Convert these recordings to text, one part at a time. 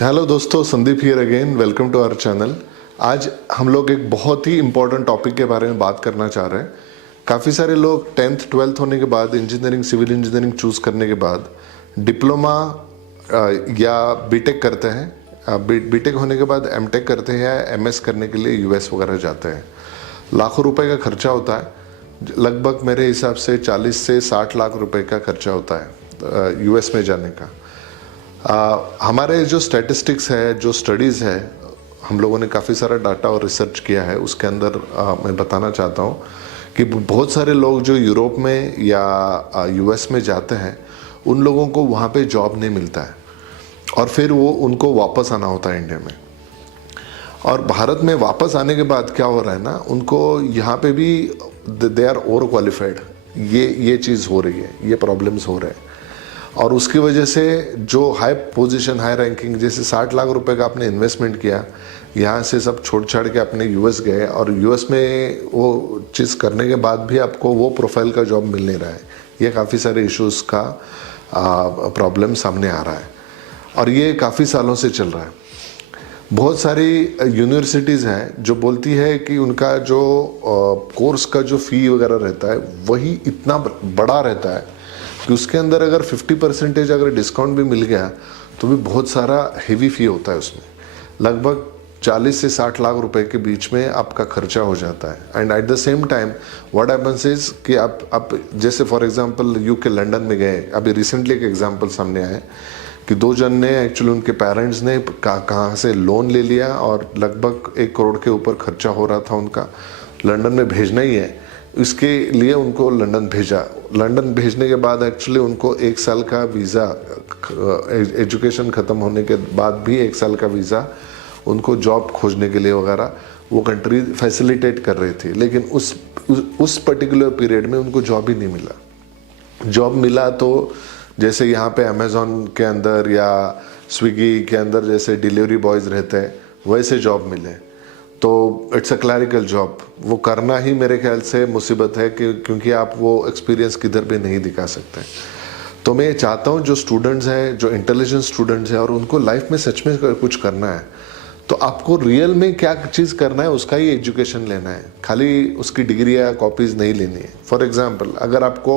Hello दोस्तों, Sandeep here again. Welcome to our channel. आज हम लोग एक बहुत ही इम्पोर्टेंट टॉपिक के बारे में बात करना चाह रहे हैं। काफ़ी सारे लोग 10th 12th होने के बाद इंजीनियरिंग, सिविल इंजीनियरिंग चूज़ करने के बाद डिप्लोमा या बीटेक करते हैं। बीटेक होने के बाद एमटेक करते हैं या एमएस करने के लिए यूएस वगैरह जाते हैं। लाखों रुपए का खर्चा होता है। लगभग मेरे हिसाब से 40 से 60 लाख रुपए का खर्चा होता है यूएस में जाने का। हमारे जो स्टैटिस्टिक्स है, जो स्टडीज़ है, हम लोगों ने काफ़ी सारा डाटा और रिसर्च किया है। उसके अंदर मैं बताना चाहता हूँ कि बहुत सारे लोग जो यूरोप में या यूएस में जाते हैं, उन लोगों को वहाँ पे जॉब नहीं मिलता है और फिर वो उनको वापस आना होता है इंडिया में। और भारत में वापस आने के बाद क्या हो रहा है ना, उनको यहाँ पे भी दे आर ओवर क्वालिफाइड। ये चीज़ हो रही है, ये प्रॉब्लम्स हो रहे हैं। और उसकी वजह से जो हाई पोजीशन, हाई रैंकिंग, जैसे 60 लाख रुपए का आपने इन्वेस्टमेंट किया, यहाँ से सब छोड़ छाड़ के अपने यूएस गए और यूएस में वो चीज़ करने के बाद भी आपको वो प्रोफाइल का जॉब मिल नहीं रहा है। ये काफ़ी सारे इश्यूज़ का प्रॉब्लम सामने आ रहा है और ये काफ़ी सालों से चल रहा है। बहुत सारी यूनिवर्सिटीज़ हैं जो बोलती है कि उनका जो कोर्स का जो फ़ी वगैरह रहता है वही इतना बड़ा रहता है कि उसके अंदर अगर 50% अगर डिस्काउंट भी मिल गया तो भी बहुत सारा हेवी फ़ी होता है उसमें। लगभग 40 से 60 लाख रुपए के बीच में आपका खर्चा हो जाता है। And at the same time what happens is कि आप जैसे फॉर एग्जांपल यूके लंदन में गए, अभी रिसेंटली एक एग्जांपल सामने आया कि 2 जन ने एक्चुअली, उनके पेरेंट्स ने कहाँ से लोन ले लिया और लगभग 1 करोड़ के ऊपर खर्चा हो रहा था उनका। लंदन में भेजना ही है, इसके लिए उनको लंदन भेजा। लंदन भेजने के बाद एक्चुअली उनको 1 साल का वीज़ा, एजुकेशन ख़त्म होने के बाद भी 1 साल का वीज़ा उनको जॉब खोजने के लिए वगैरह वो कंट्री फैसिलिटेट कर रही थी। लेकिन उस पर्टिकुलर पीरियड में उनको जॉब ही नहीं मिला। जॉब मिला तो जैसे यहाँ पे अमेज़ॉन के अंदर या स्विगी के अंदर जैसे डिलीवरी बॉयज़ रहते हैं, वैसे जॉब मिले। तो इट्स अ क्लैरिकल जॉब। वो करना ही मेरे ख्याल से मुसीबत है क्योंकि आप वो एक्सपीरियंस किधर भी नहीं दिखा सकते। तो मैं ये चाहता हूँ जो स्टूडेंट्स हैं, जो इंटेलिजेंट स्टूडेंट्स हैं और उनको लाइफ में सच में कुछ करना है, तो आपको रियल में क्या चीज़ करना है उसका ही एजुकेशन लेना है। खाली उसकी डिग्री या कॉपीज़ नहीं लेनी है। फॉर एग्जाम्पल, अगर आपको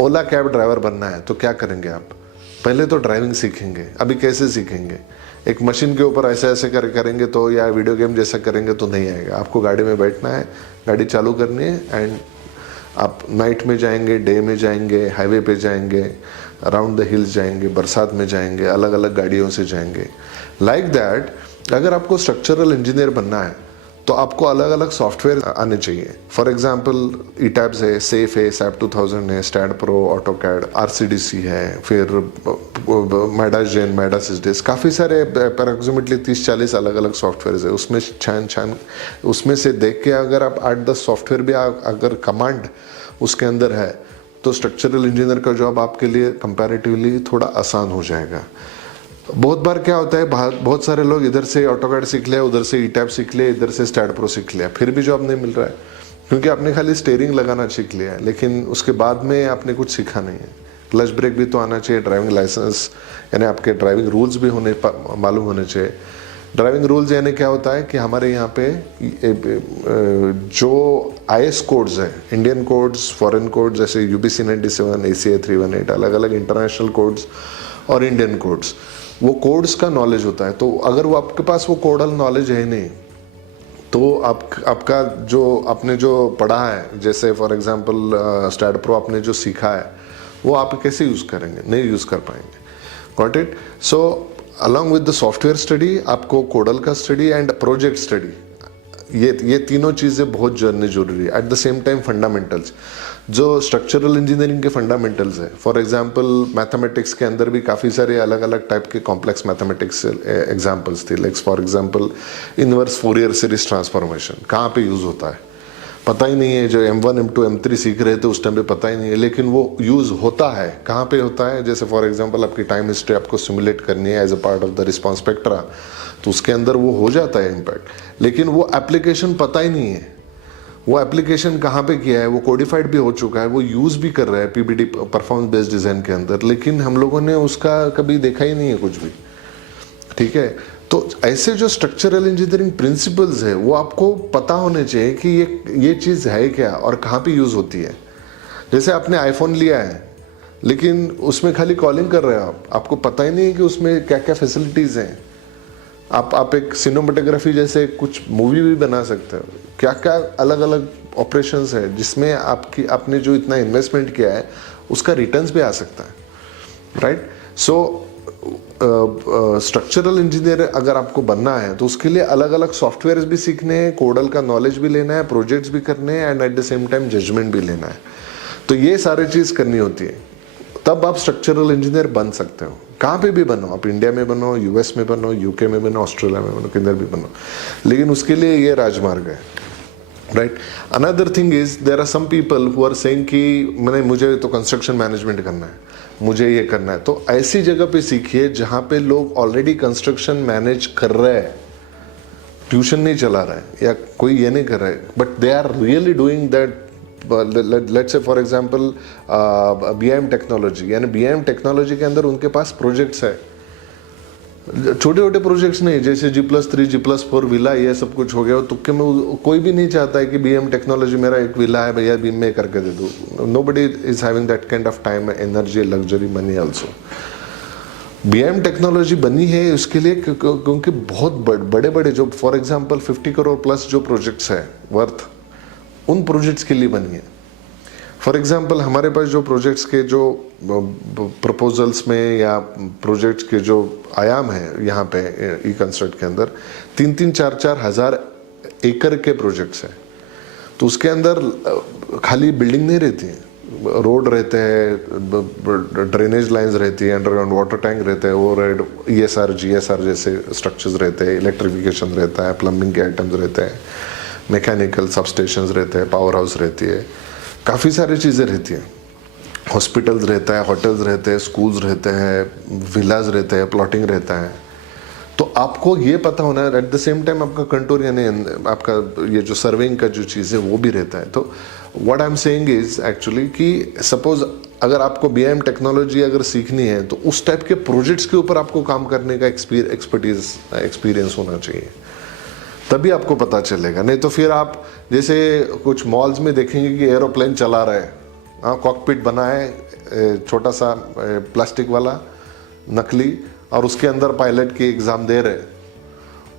ओला कैब ड्राइवर बनना है तो क्या करेंगे आप? पहले तो ड्राइविंग सीखेंगे। अभी कैसे सीखेंगे? एक मशीन के ऊपर ऐसे ऐसे करेंगे तो, या वीडियो गेम जैसा करेंगे तो नहीं आएगा। आपको गाड़ी में बैठना है, गाड़ी चालू करनी है एंड आप नाइट में जाएंगे, डे में जाएंगे, हाईवे पे जाएंगे, अराउंड द हिल्स जाएंगे, बरसात में जाएंगे, अलग अलग गाड़ियों से जाएंगे। लाइक दैट, अगर आपको स्ट्रक्चरल इंजीनियर बनना है तो आपको अलग अलग सॉफ्टवेयर आने चाहिए। फॉर एग्जांपल ईटैब्स है, सेफ है, SAP 2000 है, स्टैड प्रो, ऑटोकैड, RCDC है, फिर मैडाजेन, मैडासिस्डिस, काफ़ी सारे अप्रॉक्सीमेटली 30-40 अलग अलग सॉफ्टवेयर है। उसमें छान उसमें से देख के अगर आप 8-10 सॉफ्टवेयर भी अगर कमांड उसके अंदर है तो स्ट्रक्चरल इंजीनियर का जॉब आपके लिए कंपैरेटिवली थोड़ा आसान हो जाएगा। बहुत बार क्या होता है, बहुत सारे लोग इधर से ऑटोकैड सीख लिया, उधर से ईटैब सीख लिया, इधर से स्टैड प्रो सीख लिया, फिर भी जॉब नहीं मिल रहा है क्योंकि आपने खाली स्टीयरिंग लगाना सीख लिया है, लेकिन उसके बाद में आपने कुछ सीखा नहीं है। क्लच ब्रेक भी तो आना चाहिए, ड्राइविंग लाइसेंस यानी आपके ड्राइविंग रूल्स भी मालूम होने चाहिए। ड्राइविंग रूल्स यानी क्या होता है कि हमारे यहाँ पे जो IS कोड्स है, इंडियन कोड्स, फॉरेन कोड्स, जैसे UBC 97, ACA 318, अलग अलग इंटरनेशनल कोड्स और इंडियन कोड्स, वो कोड्स का नॉलेज होता है। तो अगर वो आपके पास वो कोडल नॉलेज है नहीं तो आपका जो आपने जो पढ़ा है, जैसे फॉर एग्जांपल स्टैड प्रो आपने जो सीखा है, वो आप कैसे यूज़ करेंगे? नहीं यूज़ कर पाएंगे। Got it? So along with the software study आपको कोडल का स्टडी एंड प्रोजेक्ट स्टडी, ये तीनों चीज़ें बहुत जरूरी है। Eight the same time fundamentals, जो स्ट्रक्चरल इंजीनियरिंग के फंडामेंटल्स है, फॉर एग्जांपल मैथमेटिक्स के अंदर भी काफ़ी सारे अलग अलग टाइप के कॉम्प्लेक्स मैथमेटिक्स एग्जांपल्स थे। Like for example inverse Fourier series transformation कहाँ पे यूज़ होता है पता ही नहीं है। जो M1 M2 M3 सीख रहे थे उस टाइम पे पता ही नहीं है, लेकिन वो यूज़ होता है। कहाँ पे होता है? जैसे फॉर एग्जांपल आपकी टाइम हिस्ट्री आपको सिमुलेट करनी है as a part of the response spectra, तो उसके अंदर वो हो जाता है इम्पैक्ट, लेकिन वो एप्लीकेशन पता ही नहीं है। वो एप्लीकेशन कहाँ पे किया है, वो कोडिफाइड भी हो चुका है, वो यूज़ भी कर रहा है PBD, परफॉर्मेंस बेस्ड डिज़ाइन के अंदर, लेकिन हम लोगों ने उसका कभी देखा ही नहीं है कुछ भी। ठीक है। तो ऐसे जो स्ट्रक्चरल इंजीनियरिंग प्रिंसिपल्स है वो आपको पता होने चाहिए कि ये चीज़ है क्या और कहाँ पे यूज़ होती है। जैसे आपने आईफोन लिया है लेकिन उसमें खाली कॉलिंग कर रहे हो आपको पता ही नहीं है कि उसमें क्या क्या फैसिलिटीज़ हैं। आप एक सिनेमेटोग्राफी जैसे कुछ मूवी भी बना सकते हो, क्या क्या अलग अलग ऑपरेशंस है जिसमें आपने जो इतना इन्वेस्टमेंट किया है उसका रिटर्न्स भी आ सकता है, राइट। सो स्ट्रक्चरल इंजीनियर अगर आपको बनना है तो उसके लिए अलग अलग सॉफ्टवेयर भी सीखने हैं, कोडल का नॉलेज भी लेना है, प्रोजेक्ट्स भी करने हैं and at the same time judgment भी लेना है। तो ये सारी चीज़ करनी होती है, तब आप स्ट्रक्चरल इंजीनियर बन सकते हो। कहाँ पे भी बनो, आप इंडिया में बनो, यूएस में बनो, यूके में बनो, ऑस्ट्रेलिया में बनो, किधर भी बनो, लेकिन उसके लिए ये राजमार्ग है, right. Another thing is there are some people who are saying कि मुझे तो कंस्ट्रक्शन मैनेजमेंट करना है, मुझे ये करना है। तो ऐसी जगह पे सीखिए जहाँ पे लोग ऑलरेडी कंस्ट्रक्शन मैनेज कर रहे हैं, ट्यूशन नहीं चला रहा है या कोई ये नहीं कर रहा है, but they are really doing that. Let's say for example BIM technology, यानी बीआईएम टेक्नोलॉजी के अंदर उनके पास प्रोजेक्ट्स है, छोटे छोटे प्रोजेक्ट्स नहीं, जैसे G+3 G+4 विला, ये सब कुछ हो गया। तुक्के में कोई भी नहीं चाहता है कि बीएम टेक्नोलॉजी मेरा एक विला है भैया बीम में करके दे दो। Nobody is having that kind of time, energy, luxury, money also. BM technology बनी है उसके लिए क्योंकि बहुत बड़े बड़े जो फॉर एग्जांपल 50 करोड़ प्लस जो प्रोजेक्ट्स है वर्थ, उन प्रोजेक्ट्स के लिए बनी है। फॉर एग्जांपल हमारे पास जो प्रोजेक्ट्स के जो प्रपोजल्स में या प्रोजेक्ट्स के जो आयाम है यहाँ पे ई कंस्ट्रक्ट के अंदर 3-3, 4-4 हज़ार एकड़ के प्रोजेक्ट्स हैं। तो उसके अंदर खाली बिल्डिंग नहीं रहती है, रोड रहते हैं, ड्रेनेज लाइंस रहती है, अंडरग्राउंड वाटर टैंक रहते हैं, ओवरहेड ESR GSR जैसे स्ट्रक्चर्स रहते हैं, इलेक्ट्रिफिकेशन रहता है, प्लम्बिंग के आइटम्स रहते हैं, मैकेनिकल सबस्टेशंस रहते हैं, पावर हाउस रहती है, काफ़ी सारी चीज़ें रहती हैं, हॉस्पिटल्स रहता है, होटल्स रहते हैं, स्कूल्स रहते हैं, विलाज रहते हैं, प्लॉटिंग रहता है। तो आपको ये पता होना है, एट द सेम टाइम आपका कंट्रोल यानी आपका ये जो सर्वेइंग का जो चीज़ है वो भी रहता है। तो what I am saying is actually कि सपोज अगर आपको बीआईएम टेक्नोलॉजी अगर सीखनी है तो उस टाइप के प्रोजेक्ट्स के ऊपर आपको काम करने का एक्सपीरियंस होना चाहिए, तभी आपको पता चलेगा। नहीं तो फिर आप जैसे कुछ मॉल्स में देखेंगे कि एरोप्लेन चला रहा है, हाँ, कॉकपिट बना है छोटा सा प्लास्टिक वाला नकली, और उसके अंदर पायलट की एग्ज़ाम दे रहे,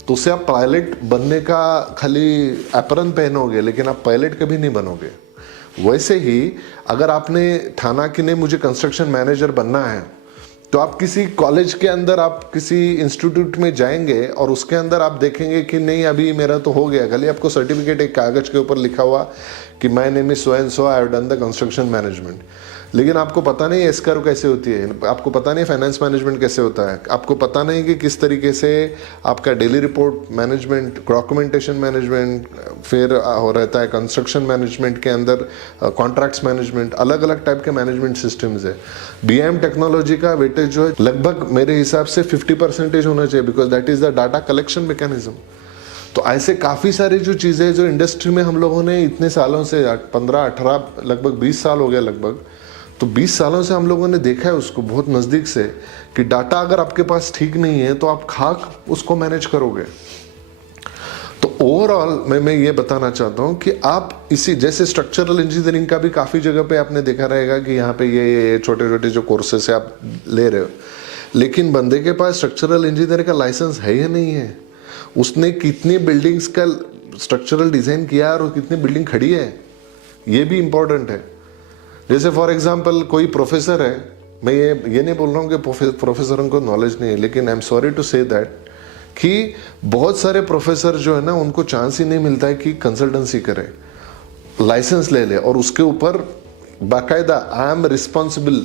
तो उससे आप पायलट बनने का खाली एप्रन पहनोगे लेकिन आप पायलट कभी नहीं बनोगे। वैसे ही अगर आपने ठाना कि नहीं मुझे कंस्ट्रक्शन मैनेजर बनना है, तो आप किसी कॉलेज के अंदर, आप किसी इंस्टीट्यूट में जाएंगे और उसके अंदर आप देखेंगे कि नहीं अभी मेरा तो हो गया, खाली आपको सर्टिफिकेट एक कागज के ऊपर लिखा हुआ कि my name is so and so, I have done the construction management, लेकिन आपको पता नहीं एस्कर कैसे होती है, आपको पता नहीं फाइनेंस मैनेजमेंट कैसे होता है, आपको पता नहीं कि किस तरीके से आपका daily report management, documentation management, फिर हो रहता है कंस्ट्रक्शन मैनेजमेंट के अंदर कॉन्ट्रैक्ट्स मैनेजमेंट, अलग अलग टाइप के मैनेजमेंट सिस्टम्स है। बीएम टेक्नोलॉजी का वेटेज जो है लगभग मेरे हिसाब से 50% होना चाहिए, because that is the data collection mechanism. तो ऐसे काफ़ी सारी जो चीज़ें जो इंडस्ट्री में हम लोगों ने इतने सालों से 15-18 लगभग 20 साल हो गया लगभग, तो 20 सालों से हम लोगों ने देखा है उसको बहुत नज़दीक से कि डाटा अगर आपके पास ठीक नहीं है तो आप खाक उसको मैनेज करोगे। तो ओवरऑल मैं ये बताना चाहता हूँ कि आप इसी जैसे स्ट्रक्चरल इंजीनियरिंग का भी काफ़ी जगह पे आपने देखा रहेगा कि यहाँ पे ये छोटे छोटे जो कोर्सेस है आप ले रहे हो, लेकिन बंदे के पास स्ट्रक्चरल इंजीनियर का लाइसेंस है या नहीं है, उसने कितनी बिल्डिंग्स का स्ट्रक्चरल डिज़ाइन किया और कितनी बिल्डिंग खड़ी है, ये भी इम्पोर्टेंट है। जैसे फॉर एग्जांपल कोई प्रोफेसर है, मैं ये नहीं बोल रहा हूँ कि प्रोफेसरों को नॉलेज नहीं है, लेकिन I am sorry to say that कि बहुत सारे प्रोफेसर जो है ना उनको चांस ही नहीं मिलता है कि कंसल्टेंसी करे, लाइसेंस ले ले और उसके ऊपर बाकायदा I am responsible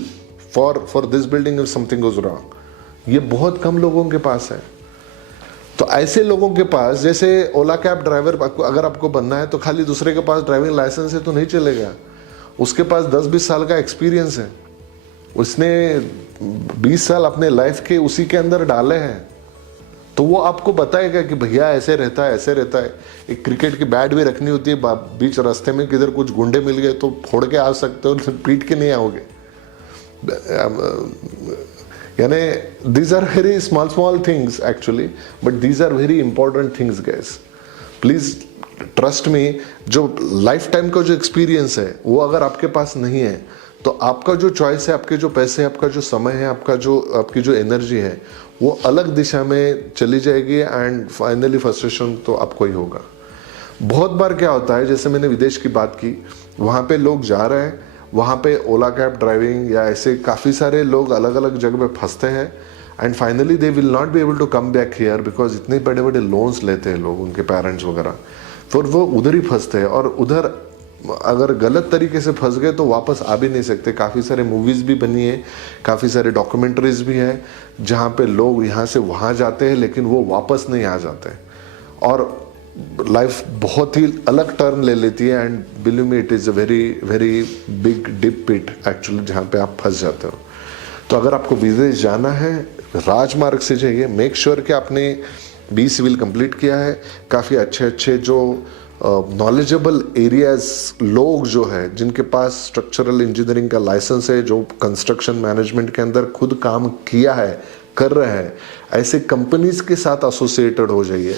for this building if something goes wrong, ये बहुत कम लोगों के पास है। तो ऐसे लोगों के पास, जैसे ओला कैब ड्राइवर अगर आपको बनना है तो खाली दूसरे के पास ड्राइविंग लाइसेंस है तो नहीं चलेगा, उसके पास 10-20 साल का एक्सपीरियंस है, उसने 20 साल अपने लाइफ के उसी के अंदर डाले हैं, तो वो आपको बताएगा कि भैया ऐसे रहता है, ऐसे रहता है। एक क्रिकेट की बैट भी रखनी होती है, बीच रास्ते में किधर कुछ गुंडे मिल गए तो फोड़ के आ सकते हो, पीट के नहीं आओगे। यानी these are very small small things actually, but these are very important things guys. Please trust me, जो लाइफ टाइम का जो एक्सपीरियंस है वो अगर आपके पास नहीं है तो आपका जो चॉइस है, आपके जो पैसे, आपका जो समय है, आपकी जो एनर्जी है वो अलग दिशा में चली जाएगी एंड फाइनली फ्रस्ट्रेशन तो आपको ही होगा। बहुत बार क्या होता है, जैसे मैंने विदेश की बात की, वहाँ पे लोग जा रहे हैं, वहाँ पे ओला कैब ड्राइविंग या ऐसे काफ़ी सारे लोग अलग अलग जगह पे फंसते हैं and finally they will not be able to come back here because इतने बड़े बड़े लोन्स लेते हैं लोग, उनके पेरेंट्स वगैरह, फिर वो उधर ही फंसते हैं और उधर अगर गलत तरीके से फंस गए तो वापस आ भी नहीं सकते। काफ़ी सारे मूवीज़ भी बनी है, काफ़ी सारे डॉक्यूमेंट्रीज भी है जहाँ पे लोग यहाँ से वहाँ जाते हैं लेकिन वो वापस नहीं आ जाते और लाइफ बहुत ही अलग टर्न ले लेती है and believe me it is a very very big deep pit actually, जहाँ पे आप फंस जाते हो। तो अगर आपको विदेश जाना है राजमार्ग से जाइए, मेक श्योर कि आपने बी सिविल कंप्लीट किया है। काफ़ी अच्छे अच्छे जो नॉलेजेबल एरियाज लोग जो है जिनके पास स्ट्रक्चरल इंजीनियरिंग का लाइसेंस है, जो कंस्ट्रक्शन मैनेजमेंट के अंदर खुद काम किया है, कर रहे हैं, ऐसे कंपनीज के साथ एसोसिएटेड हो जाइए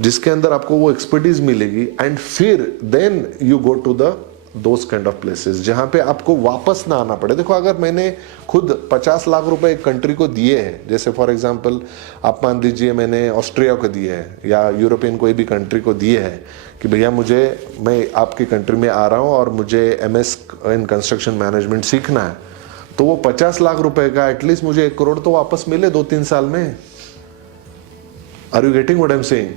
जिसके अंदर आपको वो एक्सपर्टीज मिलेगी एंड फिर then you go to the those kind of places जहाँ पे आपको वापस ना आना पड़े। देखो, अगर मैंने खुद 50 लाख रुपए एक कंट्री को दिए हैं, जैसे फॉर एग्जांपल आप मान लीजिए मैंने ऑस्ट्रिया को दिए हैं या यूरोपियन कोई भी कंट्री को दिए हैं कि भैया मैं आपकी कंट्री में आ रहा हूँ और मुझे MS इन कंस्ट्रक्शन मैनेजमेंट सीखना है, तो वो 50 लाख रुपए का एटलीस्ट मुझे 1 करोड़ तो वापस मिले 2-3 साल में। Are you getting what I am saying?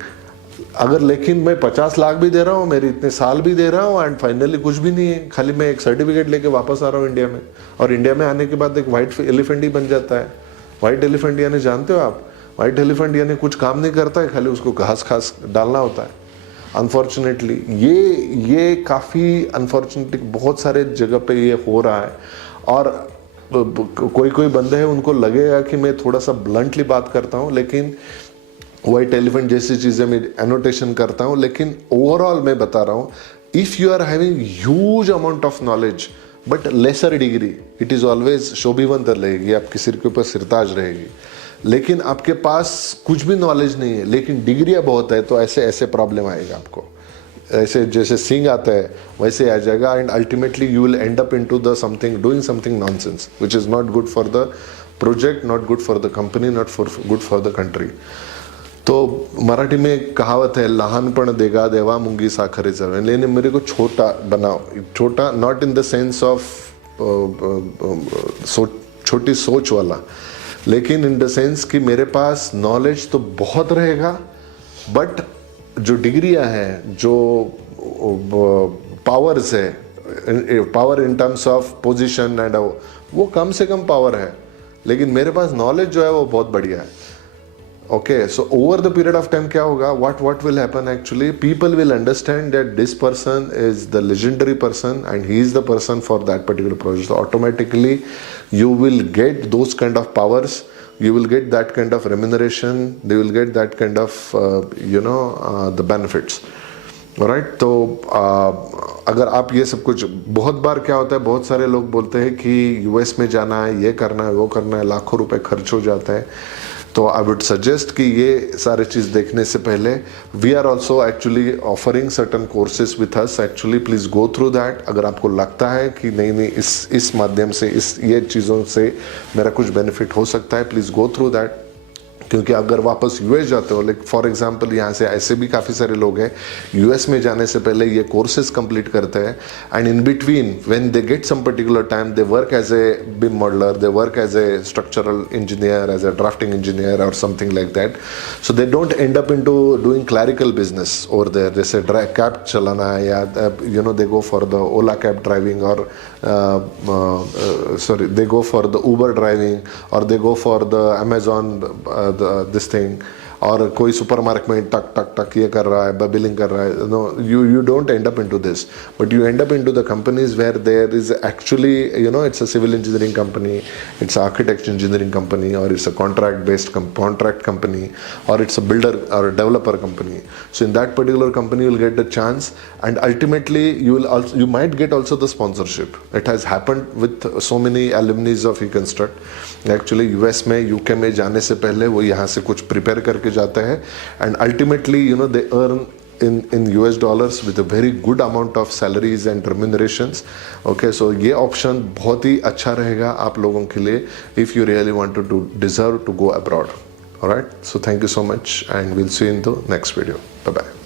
अगर लेकिन मैं 50 लाख भी दे रहा हूँ, मेरे इतने साल भी दे रहा हूँ एंड फाइनली कुछ भी नहीं है, खाली मैं एक सर्टिफिकेट लेके वापस आ रहा हूँ इंडिया में, और इंडिया में आने के बाद एक वाइट एलिफेंट ही बन जाता है। वाइट एलिफेंट यानी जानते हो आप? वाइट एलिफेंट यानी कुछ काम नहीं करता है, खाली उसको घास डालना होता है। अनफॉर्चुनेटली ये काफ़ी अनफॉर्चुनेटली बहुत सारे जगह पे ये हो रहा है और कोई बंदे हैं उनको लगेगा कि मैं थोड़ा सा ब्लंटली बात करता हूँ, लेकिन वाइट एलिफेंट जैसी चीज़ें मैं एनोटेशन करता हूँ, लेकिन ओवरऑल मैं बता रहा हूँ, if you are having huge amount of knowledge but lesser degree, it is always शोभिवंत रहेगी, आपके सिर के ऊपर सिरताज रहेगी। लेकिन आपके पास कुछ भी नॉलेज नहीं है लेकिन डिग्रियाँ बहुत है, तो ऐसे प्रॉब्लम आएगा आपको। ऐसे जैसे सिंह आता है वैसे आ जाएगा and ultimately you will and up into the something doing something nonsense which is not good for the project, not good for the company, not good for the country. तो मराठी में एक कहावत है, लहानपण देगा देवा मुंगी साखरेचं, लेकिन मेरे को छोटा बनाओ, छोटा not in the sense of छोटी सोच वाला, लेकिन इन द सेंस कि मेरे पास नॉलेज तो बहुत रहेगा बट जो डिग्रियां हैं, जो पावर्स है, power in terms of position and वो कम से कम पावर है, लेकिन मेरे पास नॉलेज जो है वो बहुत बढ़िया है। Okay, so over the period of time क्या होगा, what will happen actually, people will understand that this person is the legendary person and he is the person for that particular project. So automatically you will get those kind of powers, you will get that kind of remuneration, they will get that kind of the benefits. Right तो अगर आप ये सब कुछ, बहुत बार क्या होता है, बहुत सारे लोग बोलते हैं कि US में जाना है, ये करना है, वो करना है, लाखों रुपए खर्च हो जाते हैं। तो आई वुड सजेस्ट कि ये सारे चीज़ देखने से पहले we are also actually offering certain courses with us, actually please go through that. अगर आपको लगता है कि नहीं इस माध्यम से ये चीज़ों से मेरा कुछ बेनिफिट हो सकता है, प्लीज़ गो थ्रू दैट। क्योंकि अगर वापस US जाते हो, लाइक फॉर एग्जांपल यहाँ से ऐसे भी काफ़ी सारे लोग हैं US में जाने से पहले ये कोर्सेज कंप्लीट करते हैं and in between when they get some particular time they work as a BIM modeler, they work as a structural engineer, as a drafting engineer और something like that. So they don't end up into doing clerical business over there, जैसे cab चलाना है या they go for the Ola cab driving और they go for the Uber driving और they go for the Amazon this thing, और कोई super market में टक टक टक ये कर रहा है, बिलिंग कर रहा है. No, you don't end up into this, but you end up into the companies where there is actually, it's a civil engineering company, it's an architect engineering company, or it's a contract company, or it's a builder or a developer company. So in that particular company you'll get the chance, and ultimately you might get also the sponsorship. It has happened with so many alumni of eConstruct. Actually US में, UK में जाने से पहले वो यहाँ से कुछ prepare करके जाते हैं, and ultimately they earn in US dollars with a very good amount of salaries and remunerations. Okay, so ये option बहुत ही अच्छा रहेगा आप लोगों के लिए if you really want to deserve to go abroad. Alright, so thank you so much and we'll see you in the next video. Bye bye.